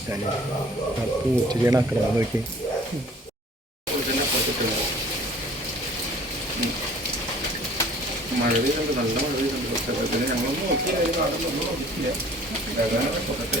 വെച്ചാൽ പൂച്ചെടിയാണ് ആക്കണം നോക്കി. മഴ പെയ്യുന്നുണ്ട്. നല്ല മഴ പെയ്യുന്നുണ്ട്. പക്ഷേ അതിന് ഞങ്ങളൊന്നും നോക്കിയില്ല. ഈ നാടൊന്നും നോക്കിയില്ല അതാണ് പുറത്തെ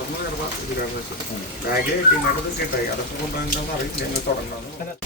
ചെടിക്ക് പറഞ്ഞത് ചിറ്റിയ ബാഗിലാണോ ബാഗ് കിട്ടിയിട്ട് കിട്ടായി അതൊക്കെ കൊണ്ടുവന്നിട്ടുണ്ടെന്ന് അറിയില്ല. ഞങ്ങൾ തുടങ്ങണമെന്ന്